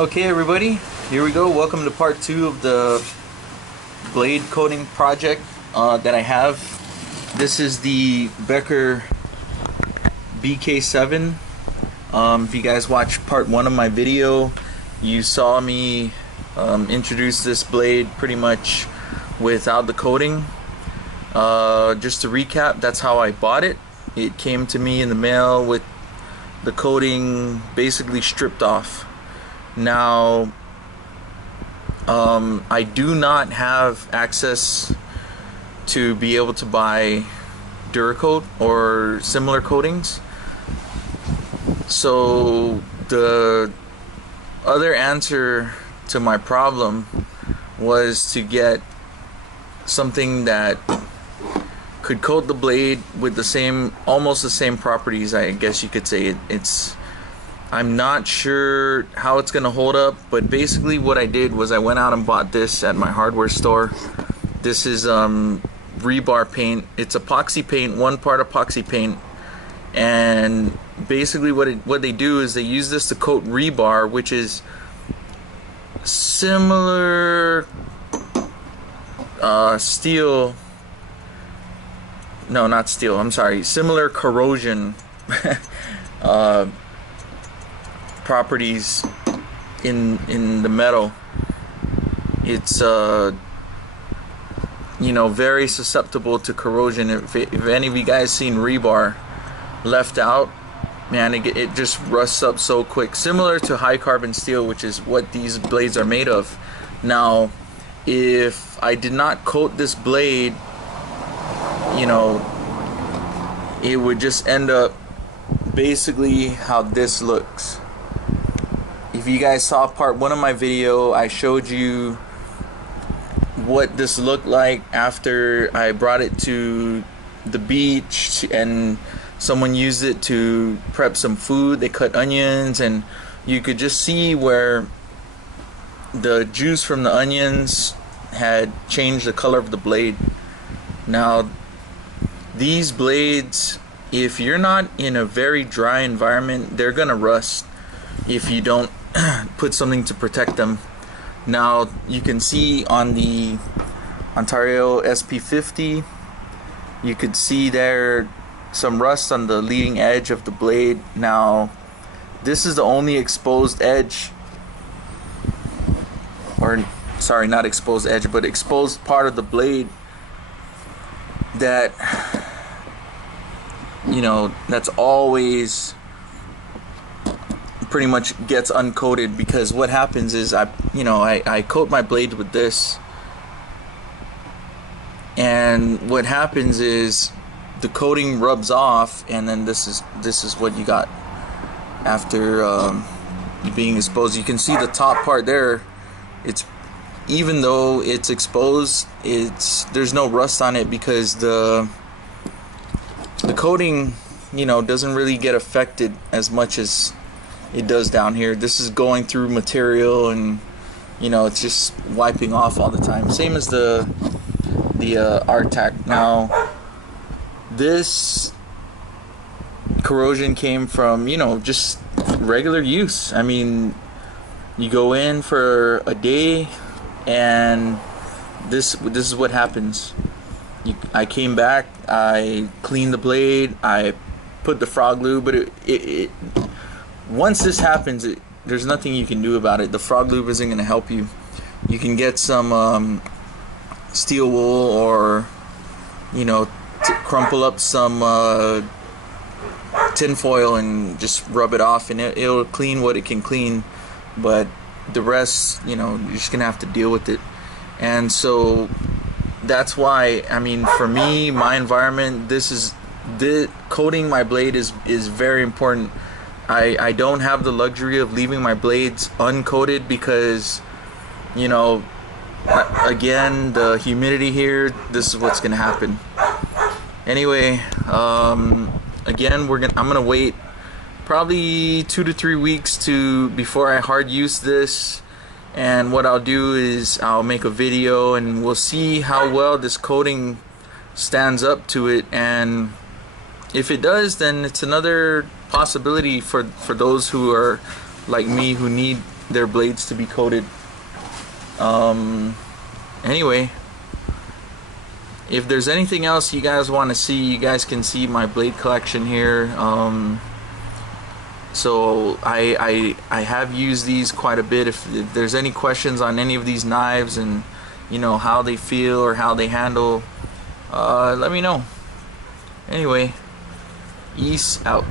Okay everybody, here we go. Welcome to part 2 of the blade coating project that I have. This is the Becker BK7. If you guys watched part 1 of my video, you saw me introduce this blade pretty much without the coating. Just to recap, that's how I bought it. It came to me in the mail with the coating basically stripped off. Now, I do not have access to be able to buy Duracoat or similar coatings. So the other answer to my problem was to get something that could coat the blade with the same, almost the same properties, I guess you could say. I'm not sure how it's gonna hold up, but basically what I did was I went out and bought this at my hardware store. This is rebar paint. It's epoxy paint, one part epoxy paint, and basically what they do is they use this to coat rebar, which is similar steel. No, not steel. I'm sorry. Similar corrosion properties in the metal. It's you know, very susceptible to corrosion. If any of you guys seen rebar left out, man, it just rusts up so quick. Similar to high carbon steel, which is what these blades are made of. Now, if I did not coat this blade, you know, it would just end up basically how this looks. If you guys saw part 1 of my video, I showed you what this looked like after I brought it to the beach and someone used it to prep some food. They cut onions, and you could just see where the juice from the onions had changed the color of the blade. Now, these blades, if you're not in a very dry environment, they're gonna rust if you don't put something to protect them. Now, you can see on the Ontario SP50, you could see there some rust on the leading edge of the blade. Now, this is the only exposed edge, or sorry, not exposed edge, but exposed part of the blade that, you know, that's always pretty much gets uncoated. Because what happens is I coat my blade with this, and what happens is the coating rubs off, and then this is what you got after being exposed. You can see the top part there. It's, even though it's exposed, there's no rust on it because the coating, you know, doesn't really get affected as much as it does down here. This is going through material, and you know, it's just wiping off all the time. Same as the RTAC. Now, this corrosion came from, you know, just regular use. I mean, you go in for a day, and this is what happens. I came back, I cleaned the blade, I put the frog lube, but it once this happens, there's nothing you can do about it. The frog lube isn't going to help you. You can get some steel wool, or, you know, crumple up some tin foil and just rub it off, and it'll clean what it can clean. But the rest, you know, you're just gonna have to deal with it. And so that's why, I mean, for me, my environment, coating my blade is very important. I don't have the luxury of leaving my blades uncoated because, you know, again, the humidity here, this is what's gonna happen. Anyway, again, I'm gonna wait probably 2 to 3 weeks before I hard use this, and what I'll do is I'll make a video, and we'll see how well this coating stands up to it. And if it does, then it's another possibility for those who are like me, who need their blades to be coated. Anyway, if there's anything else you guys want to see, you guys can see my blade collection here. So I have used these quite a bit. If there's any questions on any of these knives and you know how they feel or how they handle, let me know. Anyway, ease out.